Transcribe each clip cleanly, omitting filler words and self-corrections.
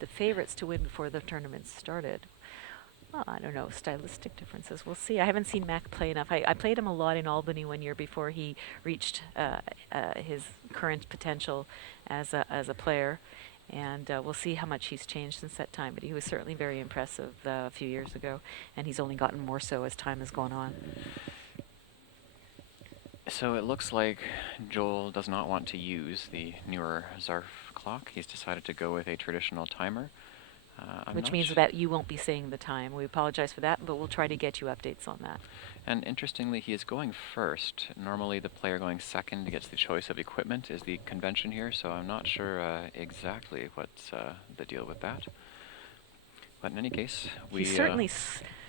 the favorites to win before the tournament started. Well, I don't know, stylistic differences. We'll see. I haven't seen Mac play enough. I played him a lot in Albany one year before he reached his current potential as a player, and we'll see how much he's changed since that time. But he was certainly very impressive a few years ago, and he's only gotten more so as time has gone on. So it looks like Joel does not want to use the newer Zarf clock. He's decided to go with a traditional timer. Which means that you won't be saying the time. We apologize for that, but we'll try to get you updates on that. And interestingly, he is going first. Normally the player going second gets the choice of equipment is the convention here, so I'm not sure exactly what's the deal with that. But in any case, He certainly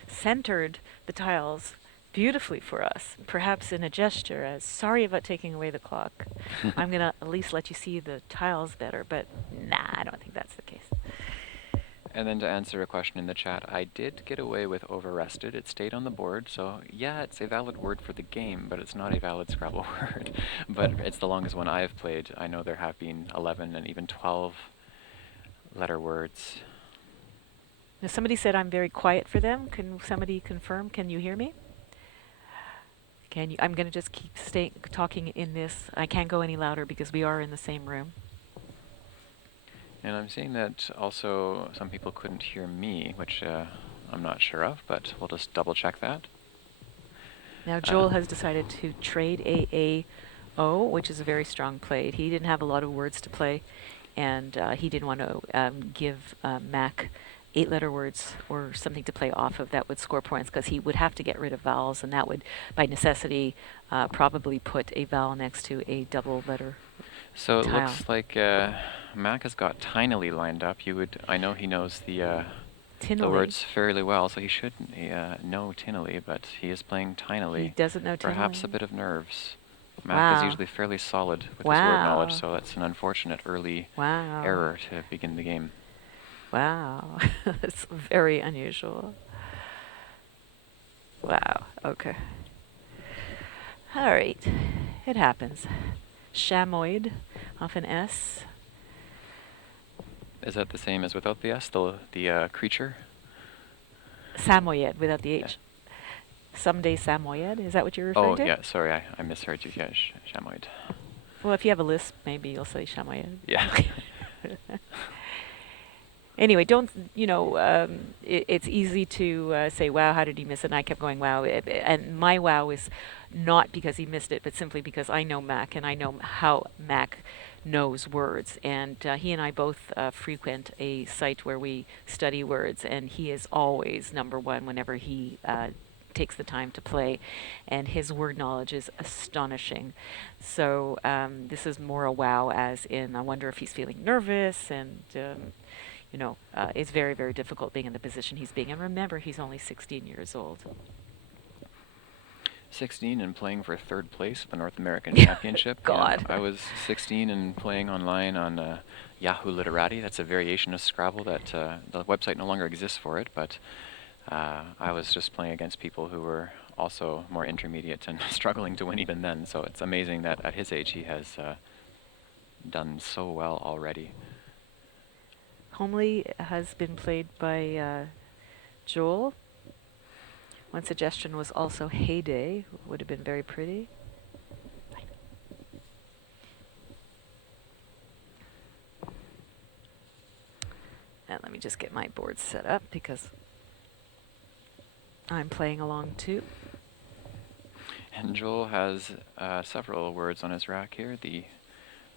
centered the tiles beautifully for us, perhaps in a gesture as, sorry about taking away the clock. I'm going to at least let you see the tiles better, but nah, I don't think that's the case. And then to answer a question in the chat, I did get away with overrested. It stayed on the board, so yeah, it's a valid word for the game, but it's not a valid Scrabble word. But it's the longest one I've played. I know there have been 11 and even 12 letter words. Now, somebody said I'm very quiet for them. Can somebody confirm? Can you hear me? Can you? I'm going to just keep talking in this. I can't go any louder because we are in the same room. And I'm seeing that also some people couldn't hear me, which I'm not sure of, but we'll just double check that. Now Joel has decided to trade AAO, which is a very strong play. He didn't have a lot of words to play, and he didn't want to give Mac 8-letter words or something to play off of that would score points, because he would have to get rid of vowels, and that would, by necessity, probably put a vowel next to a double-letter So it tile. looks like Mac has got tinily lined up. I know he knows the words fairly well, so he should know tinily, but he is playing tinily. He doesn't know tinily. Perhaps a bit of nerves. Mac is usually fairly solid with his word knowledge, so that's an unfortunate early error to begin the game. Wow, that's very unusual. Wow, okay. All right, it happens. Chamoid, off an S. Is that the same as without the S, the creature? Samoyed, without the H. Yeah. Someday Samoyed, is that what you're referring to? Oh, yeah, sorry, I misheard you. Yeah, chamoid. Well, if you have a lisp, maybe you'll say chamoyed. Yeah. Anyway, it's easy to say, wow, how did he miss it? And I kept going, wow. And my wow is not because he missed it, but simply because I know Mac, and I know how Mac knows words. And he and I both frequent a site where we study words, and he is always number one whenever he takes the time to play, and his word knowledge is astonishing. So this is more a wow, as in I wonder if he's feeling nervous, and it's very, very difficult being in the position he's being. And remember, he's only 16 years old. 16 and playing for third place at the North American Championship. God. I was 16 and playing online on Yahoo Literati. That's a variation of Scrabble that the website no longer exists for it, but I was just playing against people who were also more intermediate and struggling to win even then. So it's amazing that at his age he has done so well already. Homely has been played by Joel. One suggestion was also Heyday, would have been very pretty. And let me just get my board set up because I'm playing along too. And Joel has several words on his rack here. The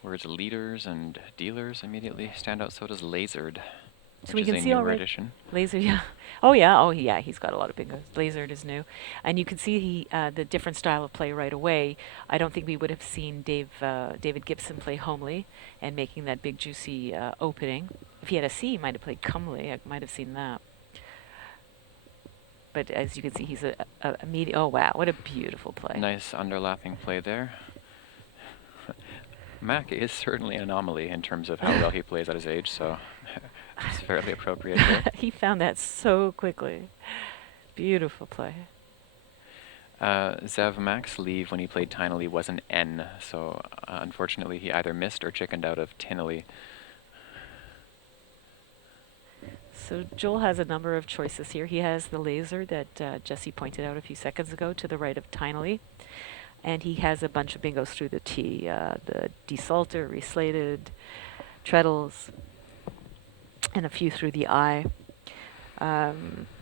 words leaders and dealers immediately stand out. So does lasered, so which we is can a newer addition. Laser, yeah. Oh yeah, he's got a lot of bingos. Lasered is new. And you can see the different style of play right away. I don't think we would have seen David Gibson play Homely and making that big juicy opening. If he had a C, he might have played Comely. I might have seen that. But as you can see, he's a medium. Oh wow, what a beautiful play. Nice underlapping play there. Mac is certainly an anomaly in terms of how well he plays at his age, so it's fairly appropriate here. He found that so quickly. Beautiful play. Zev Mac's leave when he played tinily was an N, so unfortunately he either missed or chickened out of tinily. So Joel has a number of choices here. He has the laser that Jesse pointed out a few seconds ago to the right of Tinily. And he has a bunch of bingos through the T. The desalter, reslated, treadles, and a few through the I.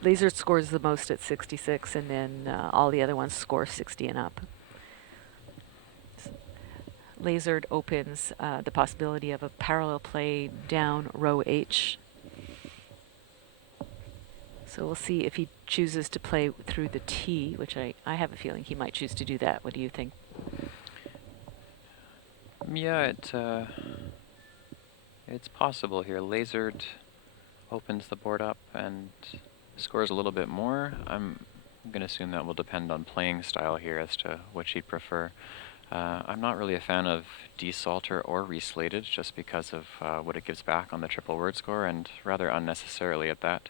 Laser scores the most at 66, and then all the other ones score 60 and up. Lasered opens the possibility of a parallel play down row H. So we'll see if he chooses to play through the T, which I have a feeling he might choose to do that. What do you think? Yeah, it's possible here. Lasered opens the board up and scores a little bit more. I'm going to assume that will depend on playing style here as to what she'd prefer. I'm not really a fan of desalter or reslated just because of what it gives back on the triple word score, and rather unnecessarily at that.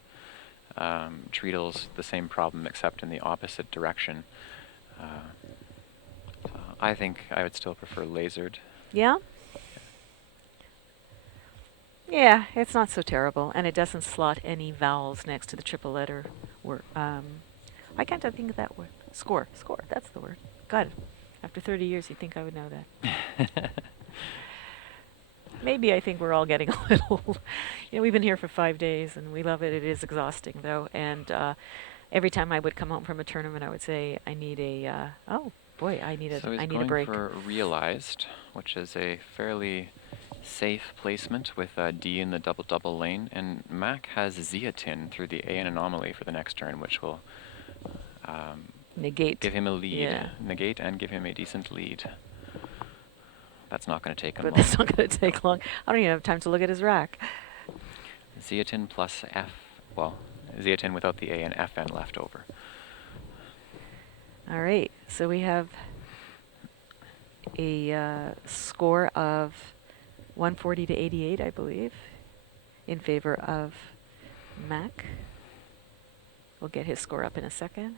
Treadle's the same problem except in the opposite direction. So I think I would still prefer lasered. Yeah? Yeah, it's not so terrible, and it doesn't slot any vowels next to the triple letter word. I can't think of that word. Score, that's the word. Got it. After 30 years, you'd think I would know that. Maybe I think we're all getting a little, we've been here for 5 days, and we love it. It is exhausting, though, and every time I would come home from a tournament, I would say, I need a, oh boy, I need a break. So he's going for realized, which is a fairly safe placement with D in the double-double lane, and Mac has Zeatin through the A and anomaly for the next turn, which will negate. give him a lead. Yeah. Negate and give him a decent lead. That's not going to take him long. That's not going to take long. I don't even have time to look at his rack. Zeatin plus F, well, Zeatin without the A and Fn left over. All right, so we have a score of 140 to 88, I believe, in favor of Mac. We'll get his score up in a second,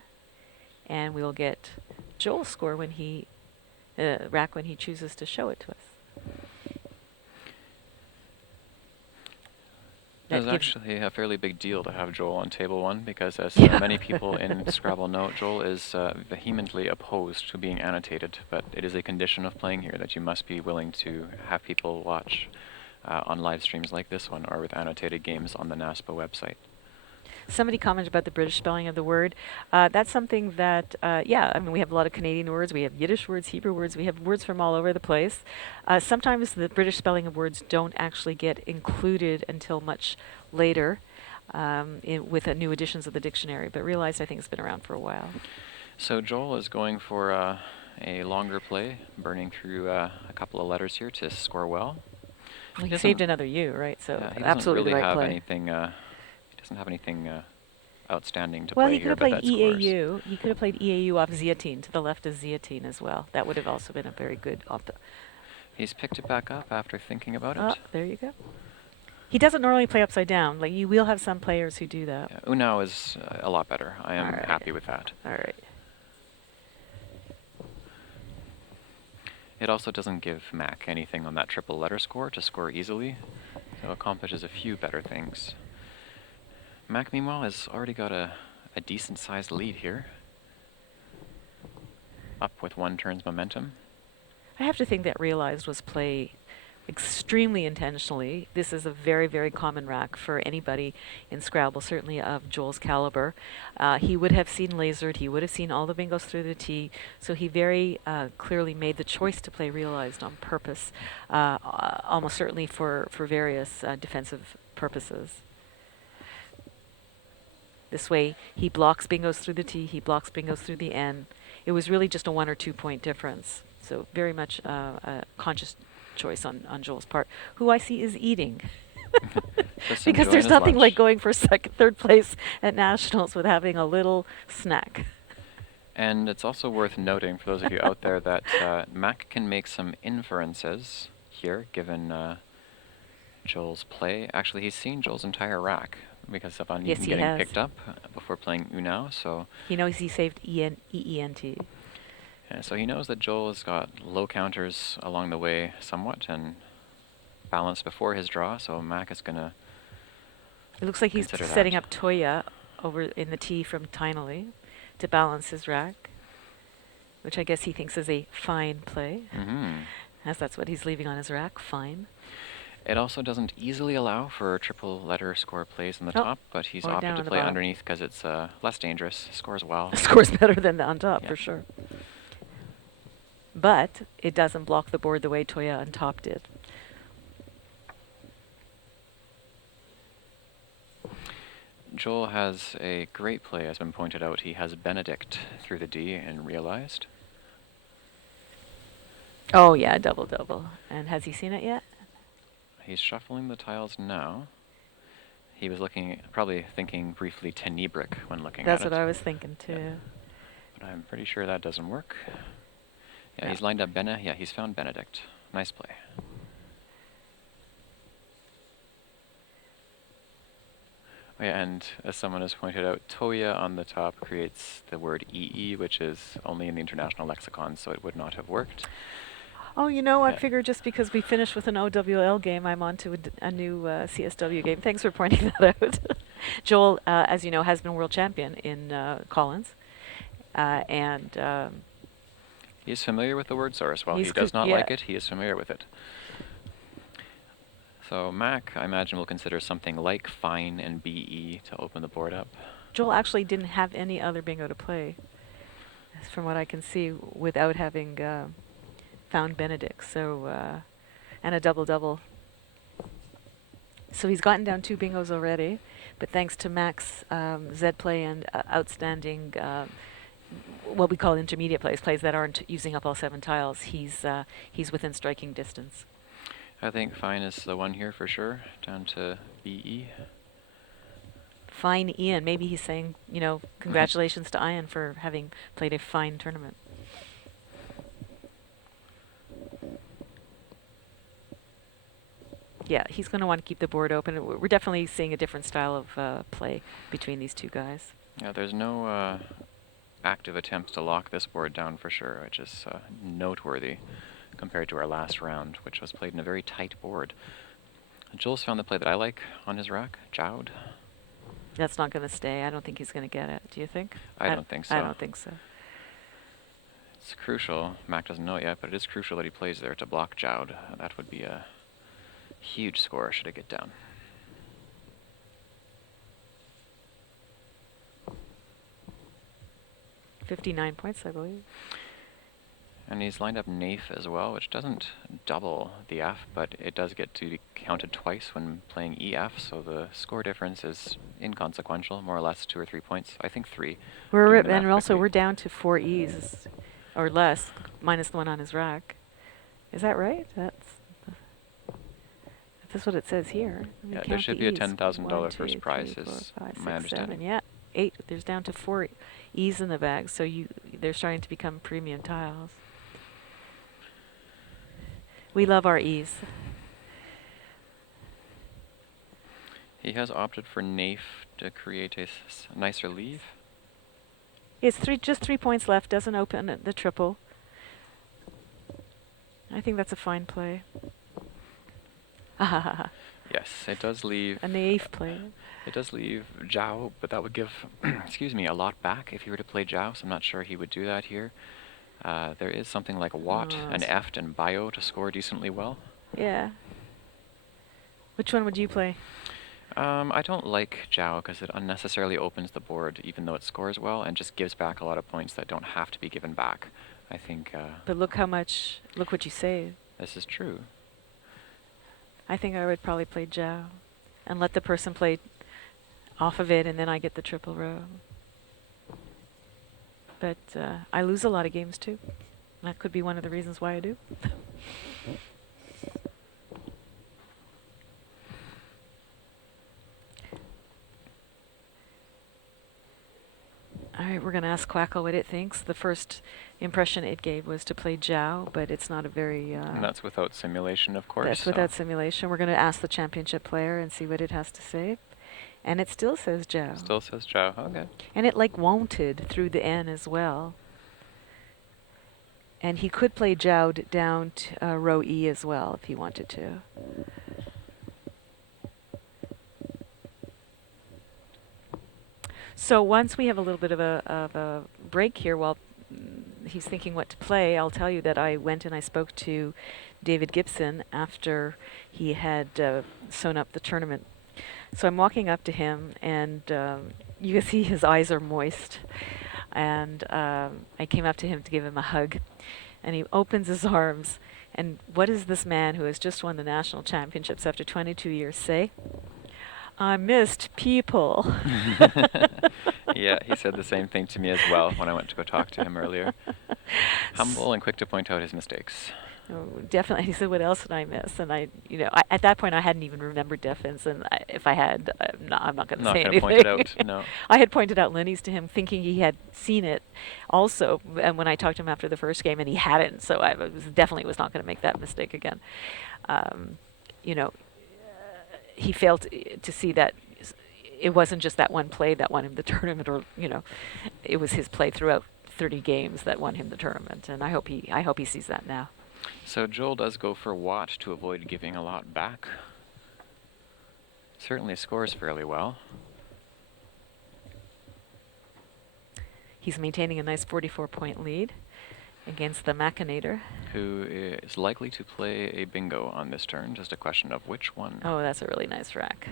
and we'll get Joel's score when he rack when he chooses to show it to us. It's actually a fairly big deal to have Joel on table 1 because, as many people in Scrabble know, Joel is vehemently opposed to being annotated, but it is a condition of playing here that you must be willing to have people watch on live streams like this one or with annotated games on the NASPA website. Somebody commented about the British spelling of the word. That's something that, we have a lot of Canadian words. We have Yiddish words, Hebrew words. We have words from all over the place. Sometimes the British spelling of words don't actually get included until much later with new editions of the dictionary. But realized I think it's been around for a while. So Joel is going for a longer play, burning through a couple of letters here to score well. Well, he saved another U, right? So he absolutely doesn't really the right have play. anything. He doesn't have anything outstanding to well, play he could here, have but played that scores. EAU. He could have played EAU off Zeatin to the left of Zeatin as well. That would have also been a very good He's picked it back up after thinking about Oh, it. there you go. He doesn't normally play upside down. Like, you will have some players who do that. Yeah, Unao is a lot better. I am happy with that. All right. It also doesn't give Mac anything on that triple letter score to score easily, so it accomplishes a few better things. Mac, meanwhile, has already got a decent-sized lead here. Up with 1 turn's momentum. I have to think that realized was play extremely intentionally. This is a very, very common rack for anybody in Scrabble, certainly of Joel's caliber. He would have seen lasered. He would have seen all the bingos through the T. So he very clearly made the choice to play realized on purpose, almost certainly for various defensive purposes. This way, he blocks bingos through the T, he blocks bingos through the N. It was really just a 1 or 2 point difference. So very much a conscious choice on Joel's part, who I see is eating. Because there's nothing like going for third place at Nationals with having a little snack. And it's also worth noting, for those of you out there, that Mac can make some inferences here, given Joel's play. Actually, he's seen Joel's entire rack because of uneven getting picked up before playing Unao, so... He knows he saved EENT. Yeah, so he knows that Joel has got low counters along the way somewhat, and balanced before his draw, so Mac is going to It looks like he's consider setting that. up Toya over in the tee from Tinley to balance his rack, which I guess he thinks is a fine play, Hmm. as that's what he's leaving on his rack, fine. It also doesn't easily allow for triple letter score plays on the Oh, top, but he's or opted down to on the play bottom. underneath because it's less dangerous, scores well. Scores better than the on top, Yeah. for sure. But it doesn't block the board the way Toya on top did. Joel has a great play, has been pointed out. He has Benedict through the D and realized. Oh, yeah, double-double. And has he seen it yet? He's shuffling the tiles now. He was looking, probably thinking briefly Tenebric when looking That's at what it. I was thinking, too. Yeah. But I'm pretty sure that doesn't work. Yeah, No. he's lined up Yeah, he's found Benedict. Nice play. Oh, yeah, and as someone has pointed out, Toya on the top creates the word EE, which is only in the international lexicon, so it would not have worked. Oh, you know, I Yeah. figured just because we finished with an OWL game, I'm on to a new CSW game. Thanks for pointing that out. Joel, as you know, has been world champion in Collins. And He is familiar with the word source. While he he's, does not yeah. like it, he is familiar with it. So Mac, I imagine, will consider something like fine and BE to open the board up. Joel actually didn't have any other bingo to play, from what I can see, without having found Benedict. So, and a double-double. So he's gotten down 2 bingos already, but thanks to Mac's Z play and outstanding, what we call intermediate plays that aren't using up all 7 tiles, he's within striking distance. I think fine is the one here for sure, down to BE. Fine, Ian. Maybe he's saying, you know, congratulations to Ian for having played a fine tournament. Yeah, he's going to want to keep the board open. We're definitely seeing a different style of play between these 2 guys. Yeah, there's no active attempts to lock this board down for sure, which is noteworthy compared to our last round, which was played in a very tight board. Joel's found the play that I like on his rack, Jowd. That's not going to stay. I don't think he's going to get it. Do you think? I don't think so. I don't think so. It's crucial. Mac doesn't know it yet, but it is crucial that he plays there to block Jowd. That would be a huge score should it get down. $59 points, I believe. And he's lined up Nafe as well, which doesn't double the F, but it does get to be counted twice when playing EF, so the score difference is inconsequential, more or less 2 or 3 points. I think 3. And also we're down to 4 E's or less, minus the one on his rack. Is that right? That's what it says here. Yeah, there should be a $10,000 first prize, is my understanding. Yeah, 8. There's down to 4 E's in the bag, so they're starting to become premium tiles. We love our E's. He has opted for Nafe to create a nicer leave. It's just 3 points left. Doesn't open the triple. I think that's a fine play. Yes, it does leave. And the 8th play. It does leave Zhao, but that would give, excuse me, a lot back if he were to play Zhao, so I'm not sure he would do that here. There is something like Watt and Eft and Bio to score decently well. Yeah. Which one would you play? I don't like Zhao because it unnecessarily opens the board, even though it scores well, and just gives back a lot of points that don't have to be given back. I think. But look what you saved. This is true. I think I would probably play Zhao and let the person play off of it, and then I get the triple row. But I lose a lot of games too. That could be one of the reasons why I do. All right, we're going to ask Quackle what it thinks. The first impression it gave was to play Zhao, but it's not a very... and that's without simulation, of course. That's without simulation. We're going to ask the championship player and see what it has to say. And it still says Zhao. Still says Zhao, okay. And it like wonted through the N as well. And he could play Zhao down to row E as well if he wanted to. So once we have a little bit of a break here while he's thinking what to play, I'll tell you that I went and I spoke to David Gibson after he had sewn up the tournament. So I'm walking up to him, and you can see his eyes are moist. And I came up to him to give him a hug, and he opens his arms. And what does this man who has just won the national championships after 22 years say? I missed people. Yeah, he said the same thing to me as well when I went to go talk to him earlier. Humble and quick to point out his mistakes. Oh, definitely. He said, "What else did I miss?" And at that point, I hadn't even remembered Defins, and if I had, I'm not going to Not say going to anything. point it out, no. I had pointed out Lenny's to him, thinking he had seen it, also. And when I talked to him after the first game, and he hadn't, so I definitely was not going to make that mistake again. You know, he failed to see that it wasn't just that one play that won him the tournament, or it was his play throughout 30 games that won him the tournament. And I hope he sees that now. So Joel does go for Watt to avoid giving a lot back. Certainly scores fairly well. He's maintaining a nice 44-point lead against the Machinator. Who is likely to play a bingo on this turn, just a question of which one. Oh, that's a really nice rack.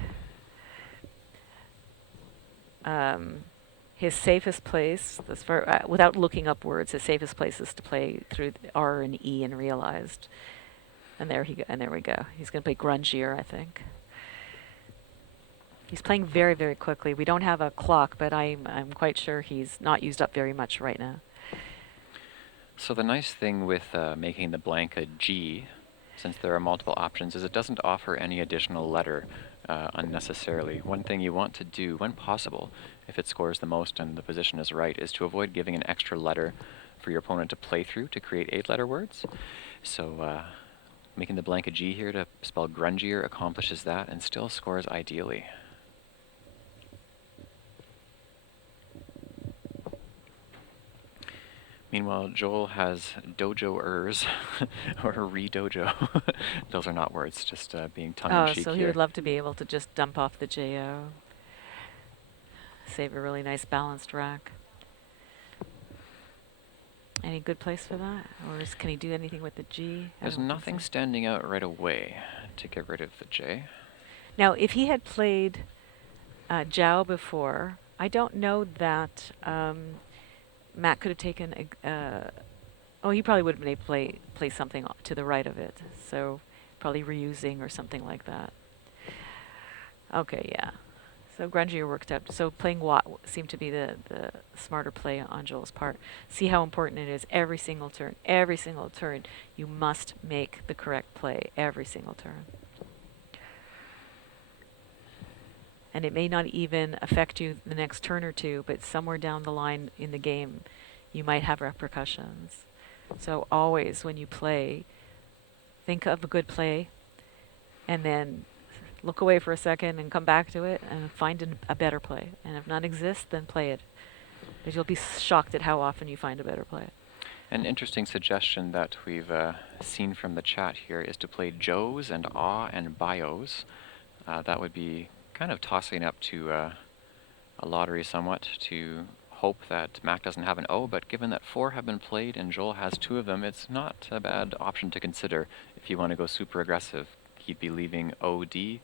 His safest place, without looking up words, his safest place is to play through R and E and realized. And there we go. He's going to play grungier, I think. He's playing very, very quickly. We don't have a clock, but I'm quite sure he's not used up very much right now. So the nice thing with making the blank a G, since there are multiple options, is it doesn't offer any additional letter unnecessarily. One thing you want to do, when possible, if it scores the most and the position is right, is to avoid giving an extra letter for your opponent to play through to create 8-letter words. So making the blank a G here to spell grungier accomplishes that and still scores ideally. Meanwhile, Joel has dojo-ers, or re-dojo. Those are not words, just being tongue-in-cheek so here. he would love to be able to just dump off the JO. Save a really nice balanced rack. Any good place for that? Or can he do anything with the G? There's nothing standing out right away to get rid of the J. Now, if he had played Jiao before, I don't know that Matt could have taken he probably would have been able to play something to the right of it. So probably reusing or something like that. Okay, yeah. So grungier worked out. So playing Watt seemed to be the smarter play on Joel's part. See how important it is every single turn. Every single turn, you must make the correct play every single turn. And it may not even affect you the next turn or two, but somewhere down the line in the game, you might have repercussions. So always when you play, think of a good play, and then look away for a second and come back to it and find a better play. And if none exists, then play it. But you'll be shocked at how often you find a better play. An interesting suggestion that we've seen from the chat here is to play Joes and Ah and Bios. That would be kind of tossing up to a lottery somewhat to hope that Mac doesn't have an O, but given that 4 have been played and Joel has 2 of them, it's not a bad option to consider if you want to go super aggressive. He'd be leaving OD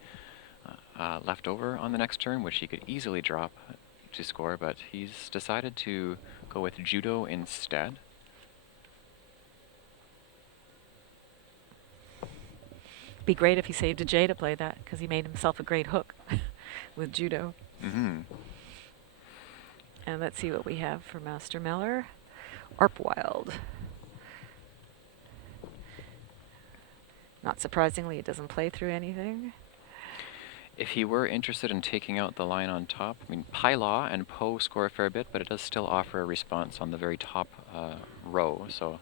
left over on the next turn, which he could easily drop to score, but he's decided to go with Judo instead. Be great if he saved a J to play that, because he made himself a great hook with Judo. Mm-hmm. And let's see what we have for Master Meller. Arpwild. Not surprisingly, it doesn't play through anything. If he were interested in taking out the line on top, I mean, Pylaw and Po score a fair bit, but it does still offer a response on the very top row, so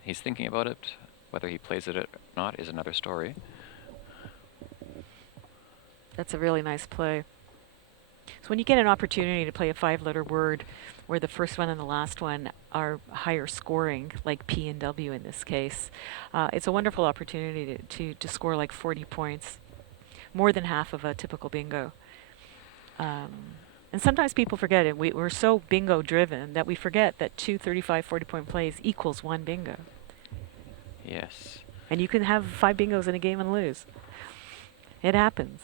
he's thinking about it. Whether he plays it or not is another story. That's a really nice play. So when you get an opportunity to play a 5-letter word where the first one and the last one are higher scoring, like P and W in this case, it's a wonderful opportunity to score like 40 points, more than half of a typical bingo. And And sometimes people forget it. We're so bingo driven that we forget that two 35, 40-point plays equals one bingo. Yes. And you can have 5 bingos in a game and lose. It happens.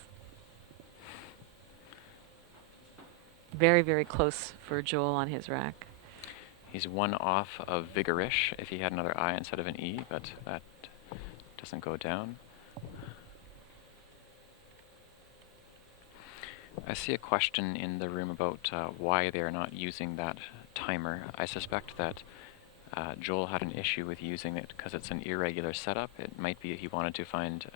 Very, very close for Joel on his rack. He's one off of vigorish if he had another I instead of an E, but that doesn't go down. I see a question in the room about why they are not using that timer. I suspect that Joel had an issue with using it because it's an irregular setup. It might be he wanted to find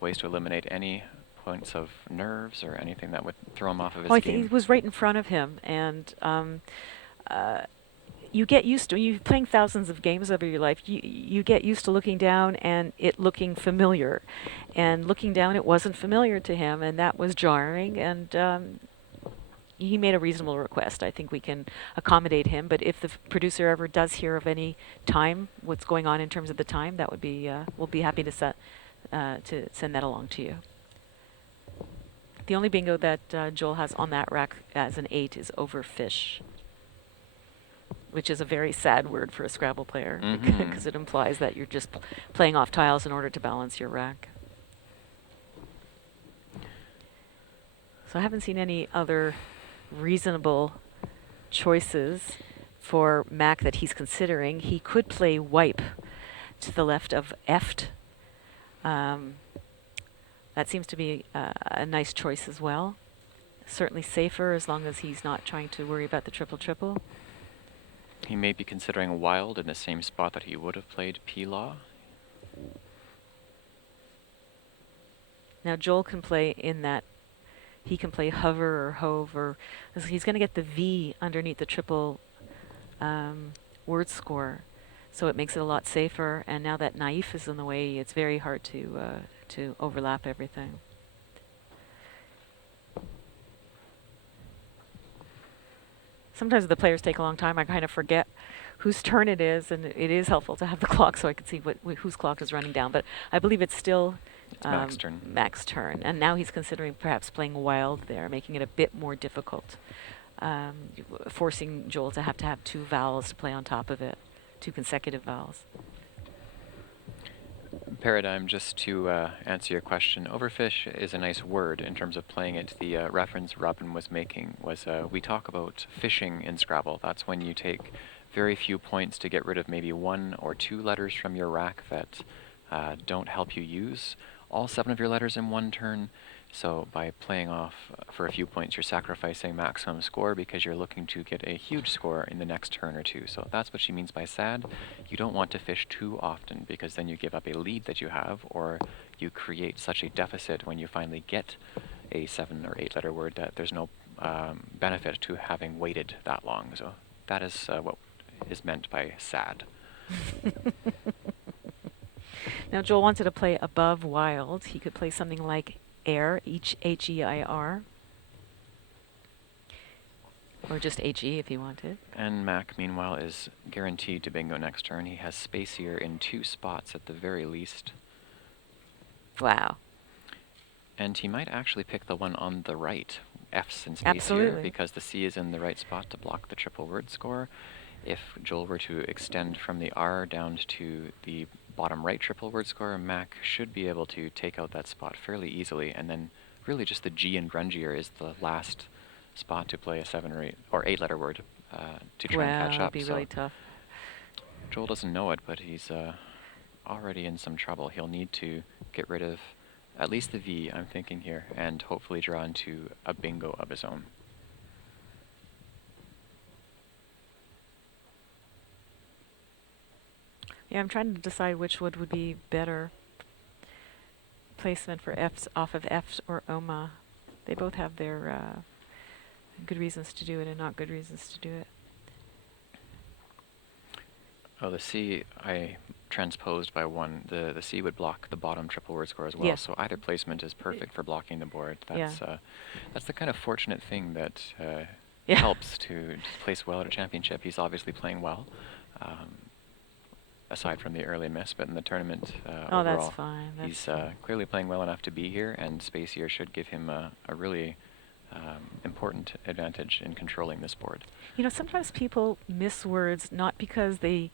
ways to eliminate any points of nerves or anything that would throw him off of his Oh, I think game. it was right in front of him, and you get used to, when you're playing thousands of games over your life, you get used to looking down and it looking familiar. And looking down, it wasn't familiar to him, and that was jarring. And he made a reasonable request. I think we can accommodate him. But if the producer ever does hear of any time, what's going on in terms of the time, that would be, we'll be happy to send that along to you. The only bingo that Joel has on that rack as an 8 is overfish, which is a very sad word for a Scrabble player because it implies that you're just playing off tiles in order to balance your rack. So I haven't seen any other reasonable choices for Mac that he's considering. He could play wipe to the left of eft. That seems to be a nice choice as well. Certainly safer as long as he's not trying to worry about the triple-triple. He may be considering wild in the same spot that he would have played P-Law. Now Joel can play in that. He can play hover or hove, or he's going to get the V underneath the triple word score, so it makes it a lot safer. And now that naif is in the way, it's very hard to overlap everything. Sometimes the players take a long time. I kind of forget whose turn it is, and it is helpful to have the clock so I can see whose clock is running down. But I believe it's still Mac's turn. Mac's turn. And now he's considering perhaps playing wild there, making it a bit more difficult, forcing Joel to have 2 vowels to play on top of it, 2 consecutive vowels. Paradigm, just to answer your question, overfish is a nice word in terms of playing it. The reference Robin was making was we talk about fishing in Scrabble. That's when you take very few points to get rid of maybe 1 or 2 letters from your rack that don't help you use all 7 of your letters in one turn. So by playing off for a few points, you're sacrificing maximum score because you're looking to get a huge score in the next turn or 2. So that's what she means by sad. You don't want to fish too often because then you give up a lead that you have, or you create such a deficit when you finally get a 7 or 8 letter word that there's no benefit to having waited that long. So that is what is meant by sad. Now Joel wanted to play above wild. He could play something like air, H-E-I-R. Or just H-E if he wanted. And Mac, meanwhile, is guaranteed to bingo next turn. He has spacier in 2 spots at the very least. Wow. And he might actually pick the one on the right, F's in spacier, Absolutely. because the C is in the right spot to block the triple word score. If Joel were to extend from the R down to the bottom right triple word score, Mac should be able to take out that spot fairly easily, and then really just the G in grungier is the last spot to play a 7 or 8 letter word to try and catch up. It'd be really tough. Joel doesn't know it, but he's already in some trouble. He'll need to get rid of at least the V, I'm thinking here, and hopefully draw into a bingo of his own. Yeah, I'm trying to decide which would be better placement for F's off of F or Oma. They both have their good reasons to do it and not good reasons to do it. Oh, the C I transposed by 1. The C would block the bottom triple word score as well. Yeah. So either placement is perfect for blocking the board. That's that's the kind of fortunate thing that helps to place well at a championship. He's obviously playing well, aside from the early miss, but in the tournament overall, that's fine. He's clearly playing well enough to be here, and spacier should give him a really important advantage in controlling this board. You know, sometimes people miss words not because they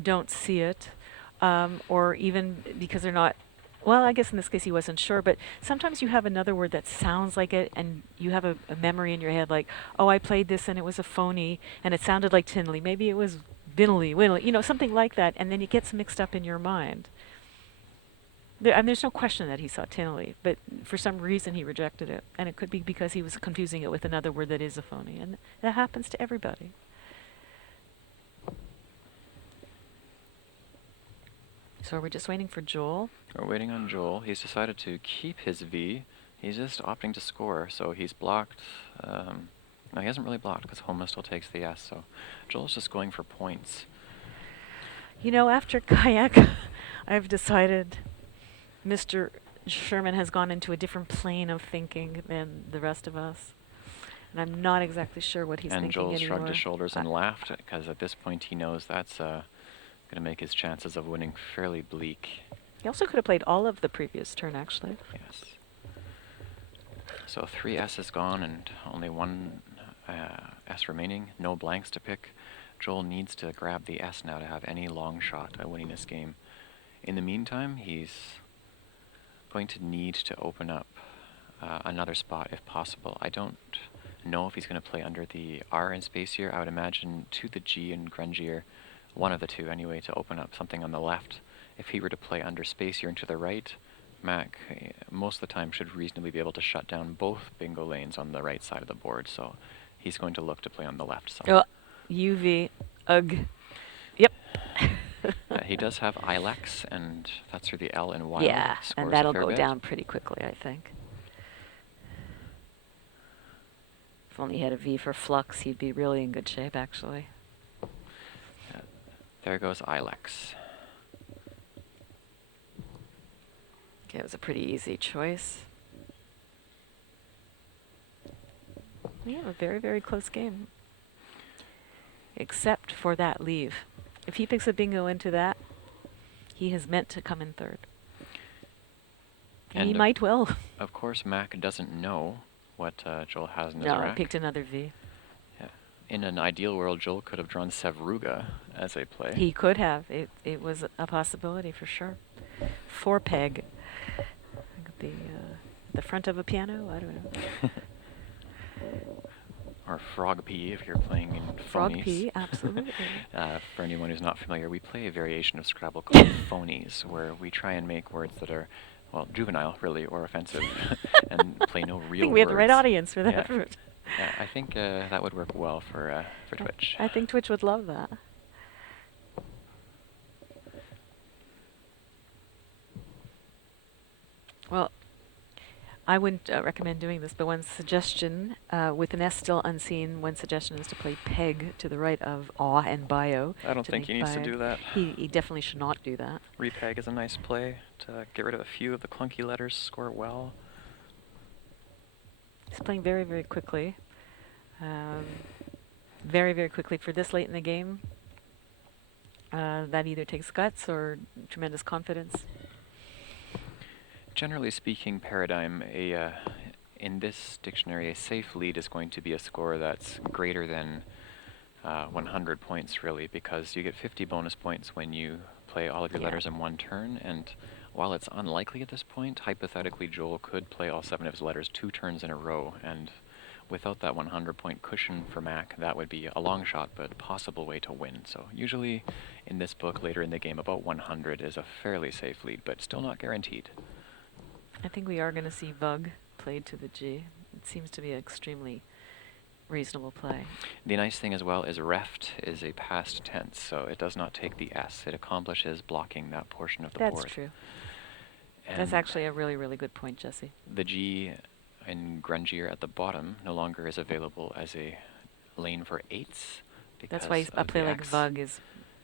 don't see it, or even because they're not. Well, I guess in this case he wasn't sure, but sometimes you have another word that sounds like it, and you have a memory in your head like, oh, I played this and it was a phony, and it sounded like Tinley. Maybe it was Vinley, Winley, you know, something like that, and then it gets mixed up in your mind. And there's no question that he saw Tinley, but for some reason he rejected it, and it could be because he was confusing it with another word that is a phony, and that happens to everybody. So are we just waiting for Joel? We're waiting on Joel. He's decided to keep his V. He's just opting to score, so he's blocked. No, he hasn't really blocked because Homa still takes the S, so Joel's just going for points. You know, after Kayak, I've decided Mr. Sherman has gone into a different plane of thinking than the rest of us. And I'm not exactly sure what he's And thinking Joel anymore. shrugged his shoulders and laughed, because at this point he knows that's going to make his chances of winning fairly bleak. He also could have played all of the previous turn, actually. Yes. So 3 S's gone and only 1 S remaining. No blanks to pick. Joel needs to grab the S now to have any long shot at winning this game. In the meantime, he's going to need to open up another spot if possible. I don't know if he's going to play under the R in space here. I would imagine to the G and Grungier, one of the two anyway, to open up something on the left. If he were to play under space here and to the right, Mac most of the time should reasonably be able to shut down both bingo lanes on the right side of the board, so he's going to look to play on the left side. Oh, UV. Ugh. Yep. He does have Ilex, and that's through the L and Y. Yeah, and that'll go down pretty quickly, I think. If only he had a V for Flux, he'd be really in good shape, actually. There goes Ilex. Okay, it was a pretty easy choice. We have a very, very close game. Except for that leave. If he picks a bingo into that, he has meant to come in third. And he might well. Of course, Mac doesn't know what Joel has in his No, rack. I picked another V. Yeah. In an ideal world, Joel could have drawn Sevruga as a play. He could have. It was a possibility for sure. 4 peg. The front of a piano? I don't know. Or Frog P if you're playing in Frog phonies. P, absolutely. For anyone who's not familiar, we play a variation of Scrabble called phonies, where we try and make words that are, well, juvenile, really, or offensive, and play no real words. I think we have the right audience for that. Yeah. Yeah, I think that would work well for Twitch. I think Twitch would love that. Well, I wouldn't recommend doing this, but one suggestion, with an S still unseen, one suggestion is to play peg to the right of aw and bio. I don't think he needs to do that. He definitely should not do that. Repeg is a nice play to get rid of a few of the clunky letters, score well. He's playing very, very quickly. Very, very quickly for this late in the game. That either takes guts or tremendous confidence. Generally speaking, paradigm, in this dictionary, a safe lead is going to be a score that's greater than 100 points, really, because you get 50 bonus points when you play all of your letters in one turn, and while it's unlikely at this point, hypothetically Joel could play all 7 of his letters 2 turns in a row, and without that 100-point cushion for Mac, that would be a long shot, but a possible way to win. So usually in this book, later in the game, about 100 is a fairly safe lead, but still not guaranteed. I think we are going to see Vug played to the G. It seems to be an extremely reasonable play. The nice thing as well is reft is a past tense, so it does not take the S. It accomplishes blocking that portion of the board. That's true. And that's actually a really, really good point, Jesse. The G in Grungier at the bottom no longer is available as a lane for 8s. That's why a play like Vug is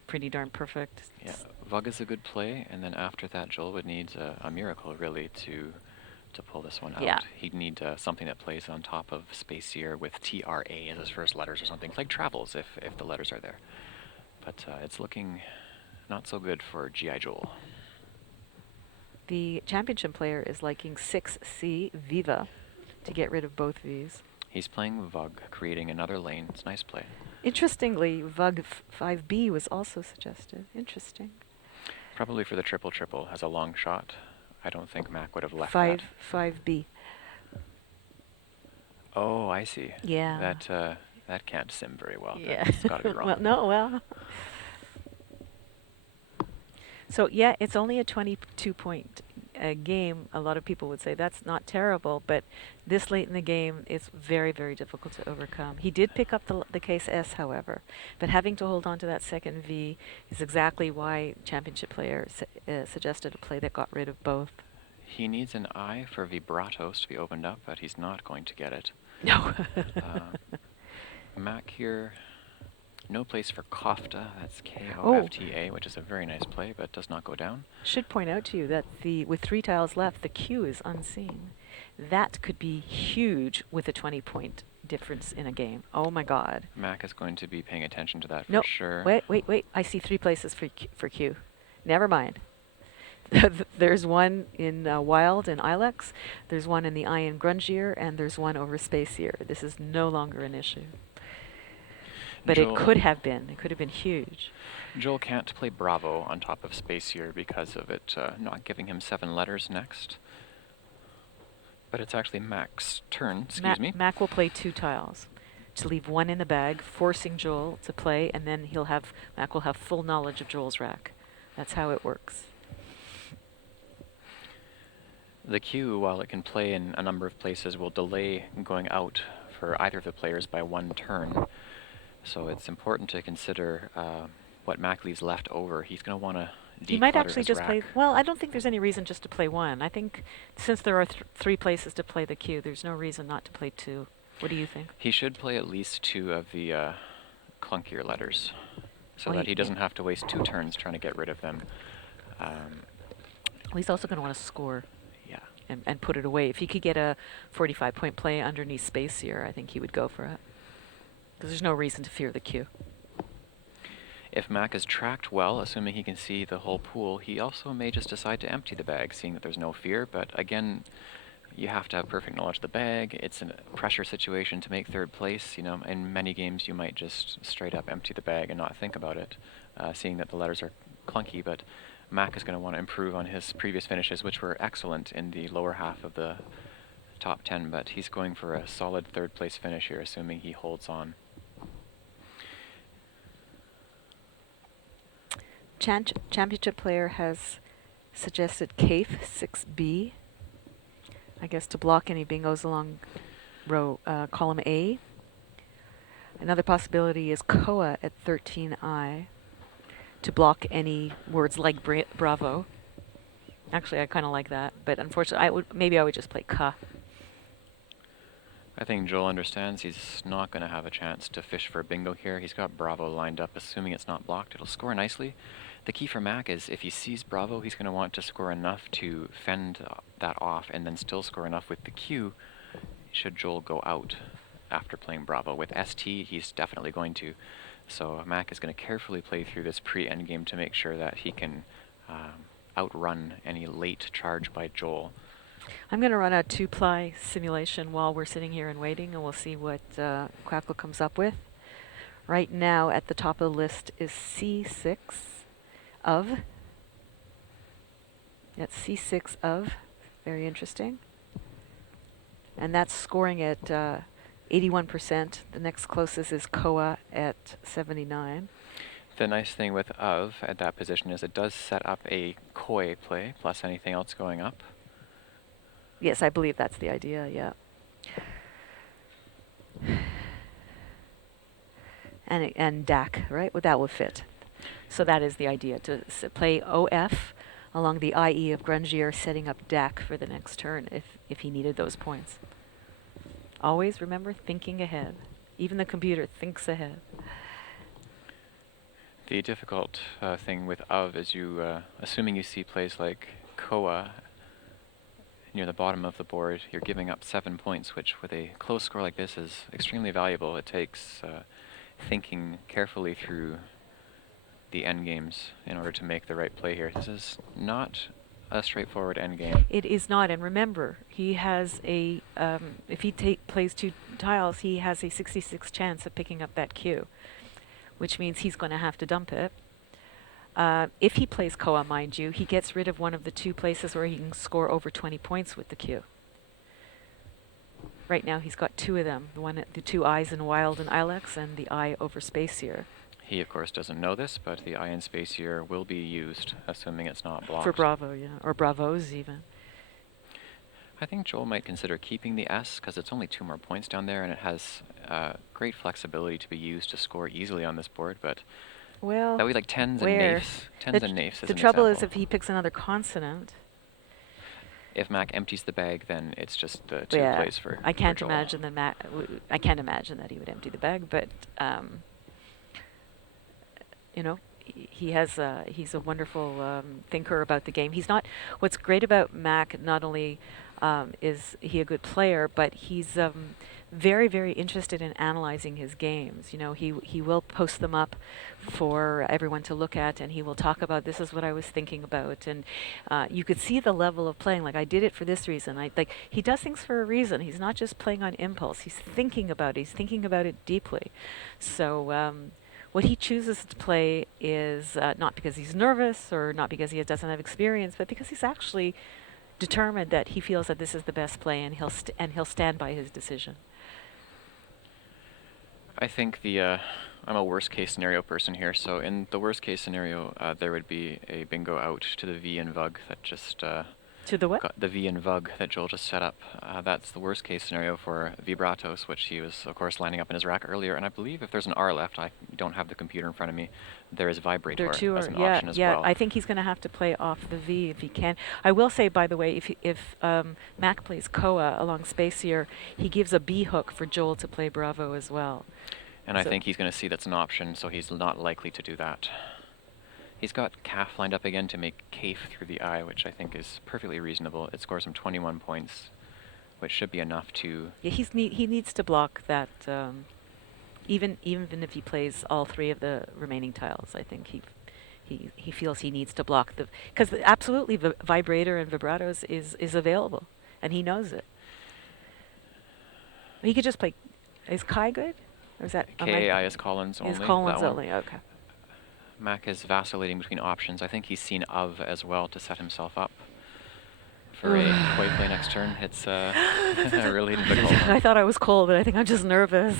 pretty darn perfect. Yeah, Vug is a good play, and then after that, Joel would need a miracle, really, to pull this one out. Yeah. He'd need something that plays on top of Spacier with TRA as his first letters or something, like Travels, if the letters are there. But it's looking not so good for G.I. Joel. The championship player is liking 6C Viva to get rid of both V's. He's playing Vug, creating another lane. It's a nice play. Interestingly, Vug 5B was also suggested. Interesting. Probably for the triple triple as a long shot. I don't think Mac would have left that. 5B. Oh, I see. Yeah. That can't sim very well. Yeah. That's got to be wrong. Well, no, well. So yeah, it's only a 22-point game. A lot of people would say that's not terrible, but this late in the game, it's very, very difficult to overcome. He did pick up the case S, however, but having to hold on to that second V is exactly why Championship player suggested a play that got rid of both. He needs an I for vibratos to be opened up, but he's not going to get it. No. Mac here, no place for Kofta. That's Kofta, which is a very nice play, but does not go down. Should point out to you that with 3 tiles left, the Q is unseen. That could be huge with a 20-point difference in a game. Oh my God. Mac is going to be paying attention to that for No, sure. wait. I see 3 places for Q. Never mind. There's one in Wild and Ilex, there's one in the Iron Grungier, and there's one over Spacier. This is no longer an issue. But it could have been. It could have been huge. Joel can't play Bravo on top of Spacier because of it not giving him 7 letters next. But it's actually Mac's turn, excuse me. Mac will play 2 tiles to leave 1 in the bag, forcing Joel to play, and then Mac will have full knowledge of Joel's rack. That's how it works. The Q, while it can play in a number of places, will delay going out for either of the players by 1 turn. So it's important to consider what Mac leaves left over. He's going to want to declutter he might actually his just rack. play. Well, I don't think there's any reason just to play 1. I think since there are 3 places to play the Q, there's no reason not to play 2. What do you think? He should play at least 2 of the clunkier letters, so that he doesn't have to waste 2 turns trying to get rid of them. Well, he's also going to want to score. Yeah. And put it away. If he could get a 45-point play underneath Spacier, I think he would go for it. Because there's no reason to fear the Q. If Mac is tracked well, assuming he can see the whole pool, he also may just decide to empty the bag, seeing that there's no fear. But again, you have to have perfect knowledge of the bag. It's a pressure situation to make 3rd place. You know, in many games, you might just straight up empty the bag and not think about it, seeing that the letters are clunky. But Mac is going to want to improve on his previous finishes, which were excellent in the lower half of the top 10. But he's going for a solid 3rd place finish here, assuming he holds on. Championship player has suggested Cafe 6B, I guess to block any bingos along column A. Another possibility is Koa at 13I to block any words like Bravo. Actually, I kind of like that, but unfortunately, maybe I would just play Ka. I think Joel understands he's not going to have a chance to fish for a bingo here. He's got Bravo lined up, assuming it's not blocked. It'll score nicely. The key for Mac is if he sees Bravo, he's going to want to score enough to fend that off and then still score enough with the Q should Joel go out after playing Bravo. With ST, he's definitely going to. So Mac is going to carefully play through this pre-endgame to make sure that he can outrun any late charge by Joel. I'm going to run a 2-ply simulation while we're sitting here and waiting, and we'll see what Quackle comes up with. Right now, at the top of the list is C6 of. That's C6 of. Very interesting. And that's scoring at 81%. The next closest is Koa at 79. The nice thing with of at that position is it does set up a koi play plus anything else going up. Yes, I believe that's the idea, yeah. And DAC, right? Well, that will fit. So that is the idea, to play OF along the IE of Grungier, setting up DAC for the next turn if he needed those points. Always remember thinking ahead. Even the computer thinks ahead. The difficult thing with of is you, assuming you see plays like Koa near the bottom of the board, you're giving up 7 points, which with a close score like this is extremely valuable. It takes thinking carefully through the end games in order to make the right play here. This is not a straightforward endgame. It is not, and remember, he has a if he plays 2 tiles, he has a 66 chance of picking up that Q, which means he's going to have to dump it. If he plays Koa, mind you, he gets rid of one of the 2 places where he can score over 20 points with the Q. Right now, he's got 2 of them: the 2 eyes in Wild and Ilex, and the eye over Spacier. He, of course, doesn't know this, but the Iron Spacier will be used, assuming it's not blocked. For Bravo, yeah, or Bravos even. I think Joel might consider keeping the S, because it's only 2 more points down there, and it has great flexibility to be used to score easily on this board, but Well, that would be like tens and where? knaves. Tens and knaves, The as an trouble is example. if he picks another consonant. If Mac empties the bag, then it's just the 2 Yeah, plays for I can't Joel. imagine that I can't imagine that he would empty the bag, but you know, he's a wonderful thinker about the game. He's not. What's great about Mac, not only is he a good player, but he's very, very interested in analyzing his games. You know, he will post them up for everyone to look at, and he will talk about, this is what I was thinking about, and you could see the level of playing. Like, I did it for this reason. He does things for a reason. He's not just playing on impulse. He's thinking about it. He's thinking about it deeply. So what he chooses to play is not because he's nervous or not because he doesn't have experience, but because he's actually determined that he feels that this is the best play, and he'll stand by his decision. I think I'm a worst case scenario person here, so in the worst case scenario, there would be a bingo out to the V and Vug that just To the what? got the V and Vug that Joel just set up. That's the worst case scenario for Vibratos, which he was, of course, lining up in his rack earlier. And I believe if there's an R left, I don't have the computer in front of me, there is Vibrator as an option as well. I think he's going to have to play off the V if he can. I will say, by the way, if Mac plays Koa along Spacier, he gives a B hook for Joel to play Bravo as well. And I think he's going to see that's an option, so he's not likely to do that. He's got Calf lined up again to make Cafe through the eye, which I think is perfectly reasonable. It scores him 21 points, which should be enough to... Yeah, he needs to block that, even if he plays all 3 of the remaining tiles. I think he feels he needs to block the... Because absolutely, Vibrator and Vibratos is available, and he knows it. He could just play... Is Kai good? Or is that... KAI is Collins only. Is Collins only, okay. Mac is vacillating between options. I think he's seen of as well to set himself up for a Koi play next turn. It's a really difficult one. I thought I was cold, but I think I'm just nervous.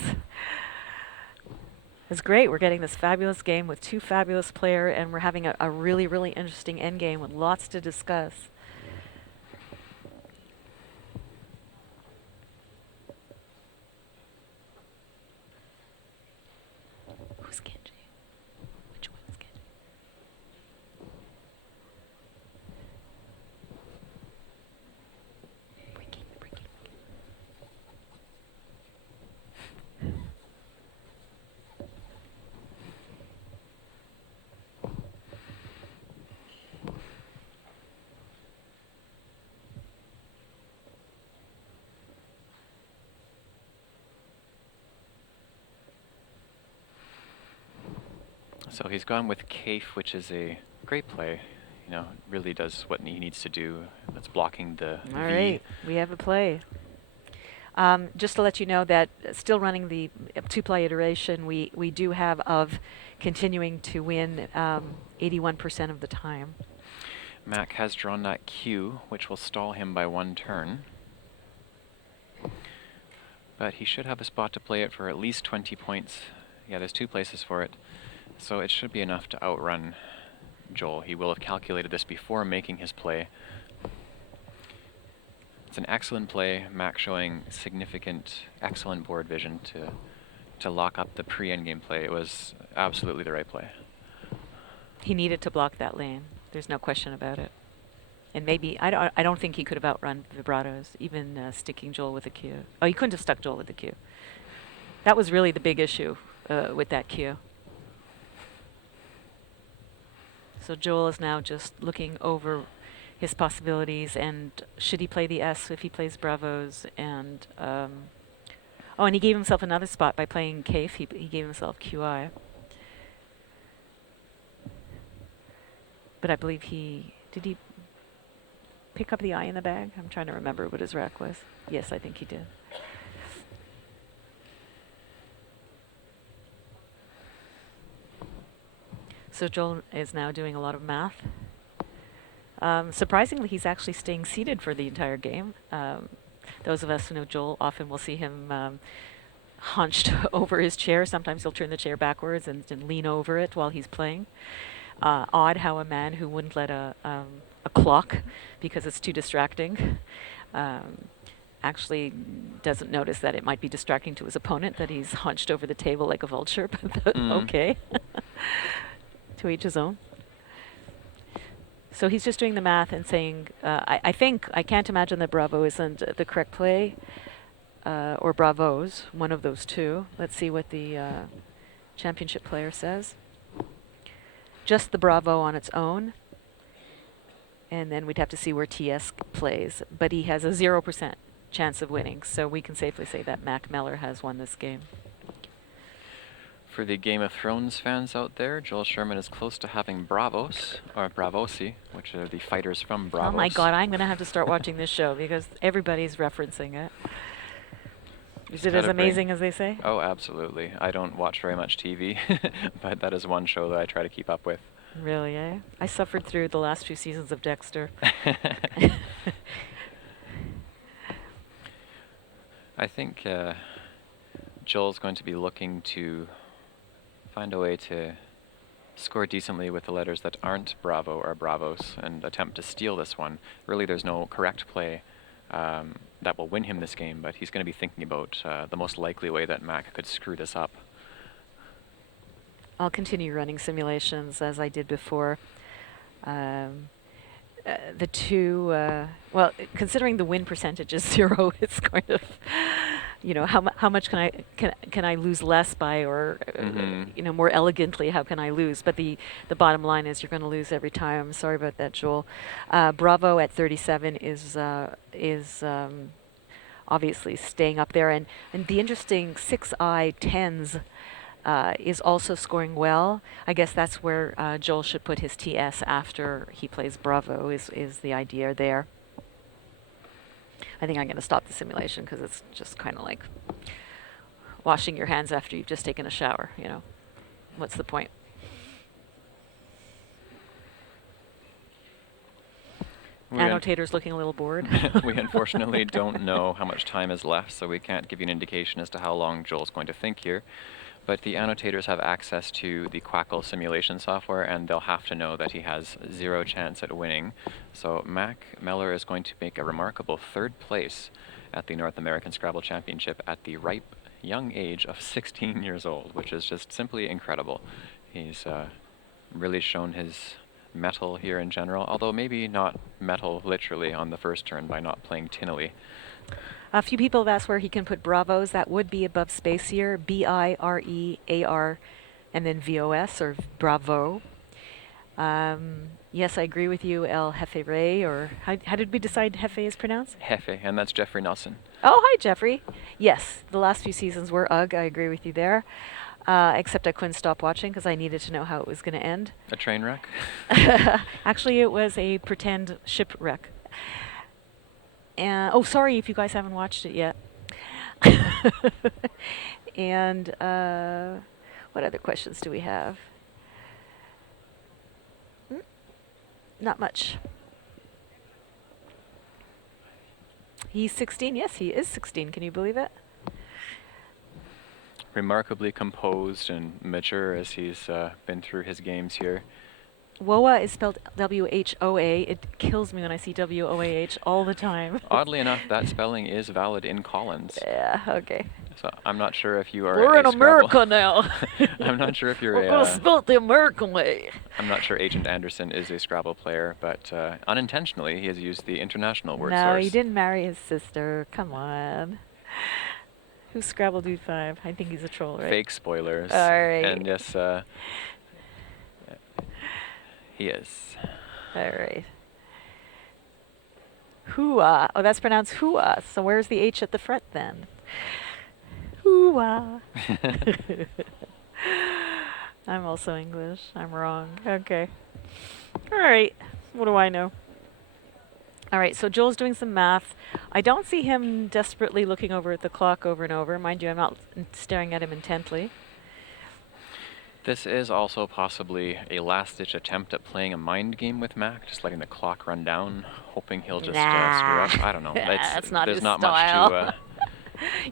It's great. We're getting this fabulous game with 2 fabulous players, and we're having a really, really interesting endgame with lots to discuss. Who's Genji? Which one is Genji? Breaking. So he's gone with Cafe, which is a great play. You know, really does what he needs to do. That's blocking the All V. right, we have a play. Just to let you know that still running the 2-play iteration, we do have of continuing to win 81% of the time. Mac has drawn that Q, which will stall him by 1 turn. But he should have a spot to play it for at least 20 points. Yeah, there's 2 places for it. So it should be enough to outrun Joel. He will have calculated this before making his play. It's an excellent play. Mac showing significant, excellent board vision to lock up the pre-endgame play. It was absolutely the right play. He needed to block that lane. There's no question about it. And maybe I don't think he could have outrun Vibratos, even sticking Joel with a Q. Oh, he couldn't have stuck Joel with the Q. That was really the big issue with that Q. So Joel is now just looking over his possibilities, and should he play the S if he plays Bravos, and oh, and he gave himself another spot by playing Cafe. He gave himself QI. But I believe he pick up the eye in the bag? I'm trying to remember what his rack was. Yes, I think he did. So Joel is now doing a lot of math. Surprisingly, he's actually staying seated for the entire game. Those of us who know Joel often will see him hunched over his chair. Sometimes he'll turn the chair backwards and lean over it while he's playing. Odd how a man who wouldn't let a clock because it's too distracting actually doesn't notice that it might be distracting to his opponent that he's hunched over the table like a vulture. But okay, to each his own. So he's just doing the math and saying, I can't imagine that Bravo isn't the correct play, or Bravos, one of those two. Let's see what the championship player says. Just the Bravo on its own, and then we'd have to see where TS plays. But he has a 0% chance of winning, so we can safely say that Mac Meller has won this game. For the Game of Thrones fans out there, Joel Sherman is close to having Bravos, or Bravosi, which are the fighters from Bravos. Oh my god, I'm going to have to start watching this show because everybody's referencing it. Is it as amazing as they say? Oh, absolutely. I don't watch very much TV, but that is one show that I try to keep up with. Really, eh? I suffered through the last few seasons of Dexter. I think Joel's going to be looking to find a way to score decently with the letters that aren't Bravo or Bravos and attempt to steal this one. Really, there's no correct play that will win him this game, but he's going to be thinking about the most likely way that Mac could screw this up. I'll continue running simulations as I did before. The two, well, considering the win percentage is 0, it's kind of, you know, how much can I lose less by, or you know, more elegantly, how can I lose? But the bottom line is you're going to lose every time. I'm sorry about that, Joel. Bravo at 37 is obviously staying up there, and the interesting 6i 10s. Is also scoring well. I guess that's where Joel should put his TS after he plays Bravo, is the idea there. I think I'm going to stop the simulation because it's just kind of like washing your hands after you've just taken a shower, you know. What's the point? Annotator's looking a little bored. We unfortunately don't know how much time is left, so we can't give you an indication as to how long Joel's going to think here. But the annotators have access to the Quackle simulation software, and they'll have to know that he has 0 chance at winning. So Mac Meller is going to make a remarkable 3rd place at the North American Scrabble Championship at the ripe young age of 16 years old, which is just simply incredible. He's really shown his mettle here in general, although maybe not mettle literally on the first turn by not playing tinnily. A few people have asked where he can put Bravos. That would be above space here, BIREAR, and then VOS, or Bravo. Yes, I agree with you, El Jefe Ray, or how did we decide Jefe is pronounced? Jefe, and that's Jeffrey Nelson. Oh, hi, Jeffrey. Yes, the last few seasons were UGG. I agree with you there. Except I couldn't stop watching because I needed to know how it was going to end. A train wreck? Actually, it was a pretend shipwreck. Oh, sorry if you guys haven't watched it yet. And what other questions do we have? Not much. He's 16. Yes, he is 16. Can you believe it? Remarkably composed and mature as he's been through his games here. WOA is spelled WHOA. It kills me when I see WOAH all the time. Oddly enough, that spelling is valid in Collins. Yeah, okay. So I'm not sure if you are We're in Scrabble. America now. I'm not sure if you're We're going to spell it the American way. I'm not sure Agent Anderson is a Scrabble player, but unintentionally he has used the international word No, source. he didn't marry his sister. Come on. Who's Scrabble Dude 5? I think he's a troll, right? Fake spoilers. All right. And yes, he is. All right. Hooah. Oh, that's pronounced hooah. So where's the H at the front then? Hooah. I'm also English. I'm wrong. Okay. All right. What do I know? All right, so Joel's doing some math. I don't see him desperately looking over at the clock over and over. Mind you, I'm not staring at him intently. This is also possibly a last-ditch attempt at playing a mind game with Mac, just letting the clock run down, hoping he'll just screw Nah, up. I don't know. that's not There's his not much style. to.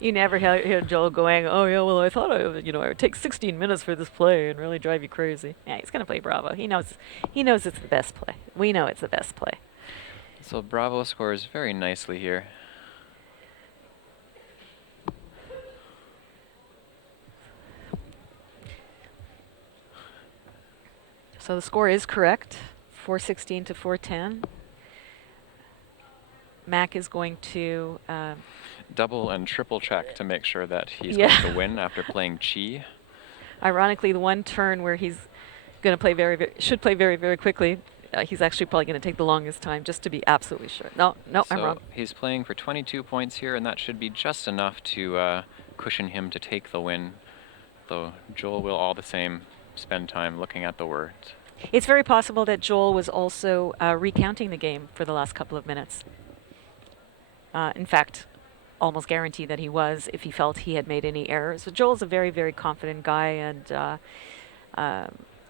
You never hear Joel going, "Oh yeah, well I thought it would take 16 minutes for this play and really drive you crazy." Yeah, he's gonna play Bravo. He knows it's the best play. We know it's the best play. So Bravo scores very nicely here. So the score is correct, 416 to 410. Mac is going to. Double and triple check to make sure that he's Yeah. going to win after playing Chi. Ironically, the one turn where he's going to play should play very, very quickly. He's actually probably going to take the longest time just to be absolutely sure. No, I'm wrong. So he's playing for 22 points here, and that should be just enough to cushion him to take the win. Though Joel will all the same spend time looking at the words. It's very possible that Joel was also recounting the game for the last couple of minutes. In fact, almost guarantee that he was if he felt he had made any errors. So Joel's a very, very confident guy, and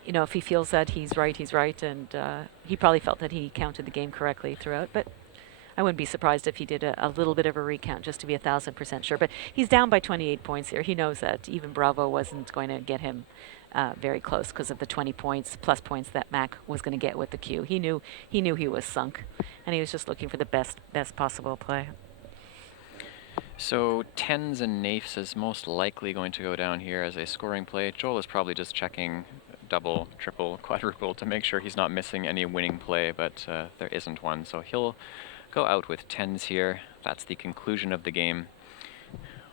if he feels that he's right, and he probably felt that he counted the game correctly throughout. But I wouldn't be surprised if he did a little bit of a recount just to be 1,000% sure. But he's down by 28 points here. He knows that even Bravo wasn't going to get him very close because of the 20 points plus points that Mac was going to get with the Q. He knew he was sunk, and he was just looking for the best possible play. So tens and naifs is most likely going to go down here as a scoring play. Joel is probably just checking double, triple, quadruple to make sure he's not missing any winning play, but there isn't one. So he'll go out with tens here. That's the conclusion of the game.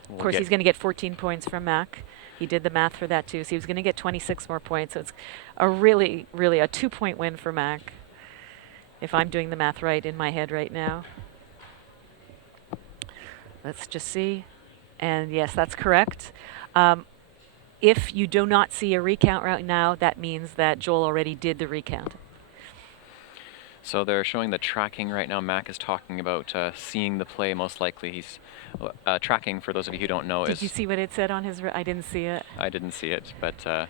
Of course, he's going to get 14 points from Mac. He did the math for that too, so he was going to get 26 more points. So it's a really, really a 2-point win for Mac, if I'm doing the math right in my head right now. Let's just see. And yes, that's correct. If you do not see a recount right now, that means that Joel already did the recount. So they're showing the tracking right now. Mac is talking about seeing the play most likely. He's tracking, for those of you who don't know. Did you see what it said on his? I didn't see it. I didn't see it, but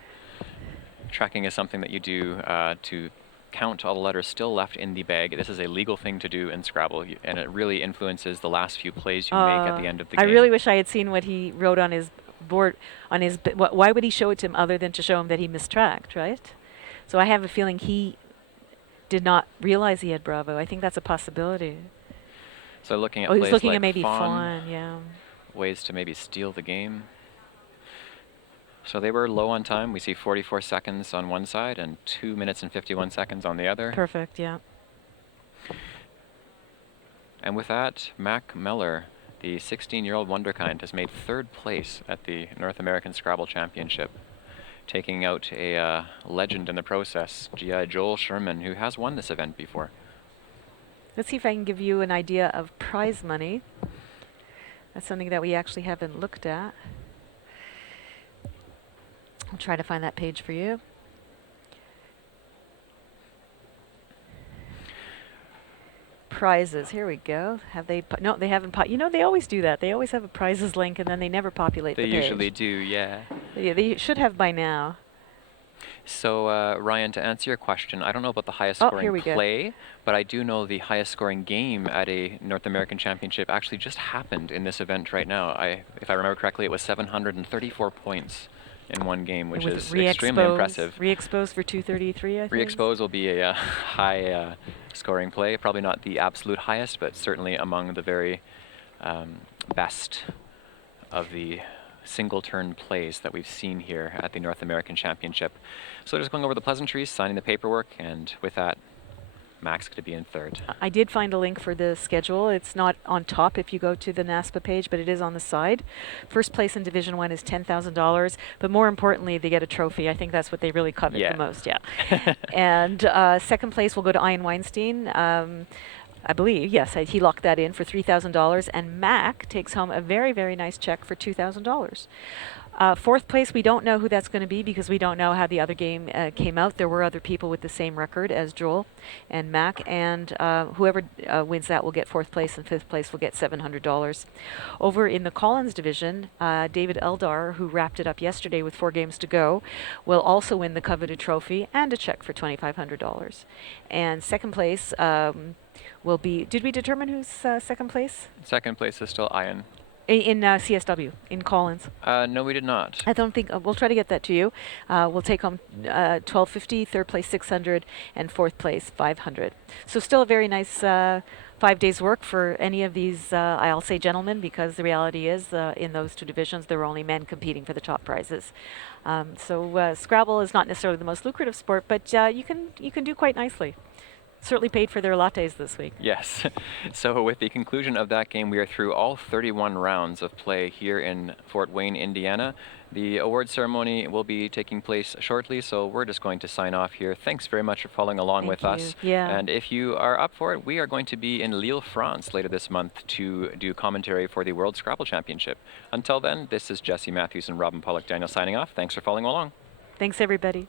tracking is something that you do to count all the letters still left in the bag. This is a legal thing to do in Scrabble, and it really influences the last few plays you make at the end of the game. I really wish I had seen what he wrote on his board. Why would he show it to him other than to show him that he mistracked, right? So I have a feeling he did not realize he had Bravo. I think that's a possibility. So looking at he was plays looking like at maybe Fawn, yeah. ways to maybe steal the game. So they were low on time. We see 44 seconds on one side and 2 minutes and 51 seconds on the other. Perfect, yeah. And with that, Mac Meller, the 16-year-old wonderkind, has made third place at the North American Scrabble Championship, taking out a legend in the process, G.I. Joel Sherman, who has won this event before. Let's see if I can give you an idea of prize money. That's something that we actually haven't looked at. I'll try to find that page for you. Prizes. Here we go. Have they? No, they haven't. They always do that. They always have a prizes link, and then they never populate the page. They usually do, yeah. Yeah, they should have by now. So, Ryan, to answer your question, I don't know about the highest scoring play, but I do know the highest scoring game at a North American Championship actually just happened in this event right now. If I remember correctly, it was 734 points in one game, which is extremely impressive. Re-expose for 233, I think. Re-expose will be a high scoring play, probably not the absolute highest, but certainly among the very best of the single turn plays that we've seen here at the North American Championship. So just going over the pleasantries, signing the paperwork, and with that, Mac's going to be in third. I did find a link for the schedule. It's not on top if you go to the NASPA page, but it is on the side. First place in Division 1 is $10,000, but more importantly, they get a trophy. I think that's what they really covet the most, yeah. And second place will go to Ian Weinstein. I believe, yes, he locked that in for $3,000, and Mac takes home a very, very nice check for $2,000. Fourth place, we don't know who that's going to be because we don't know how the other game came out. There were other people with the same record as Joel and Mac, and whoever wins that will get fourth place, and fifth place will get $700. Over in the Collins division, David Eldar, who wrapped it up yesterday with 4 games to go, will also win the coveted trophy and a check for $2,500. And second place will be. Did we determine who's second place? Second place is still Ian. In CSW, in Collins. No, we did not. I don't think we'll try to get that to you. We'll take home $1,250, third place $600, and fourth place $500. So still a very nice 5 days' work for any of these. I'll say gentlemen, because the reality is in those 2 divisions there were only men competing for the top prizes. So Scrabble is not necessarily the most lucrative sport, but you can do quite nicely. Certainly paid for their lattes this week. Yes. So with the conclusion of that game, we are through all 31 rounds of play here in Fort Wayne, Indiana. The award ceremony will be taking place shortly, so we're just going to sign off here. Thanks very much for following along with us. Yeah. And if you are up for it, we are going to be in Lille, France later this month to do commentary for the World Scrabble Championship. Until then, this is Jesse Matthews and Robin Pollock Daniel signing off. Thanks for following along. Thanks, everybody.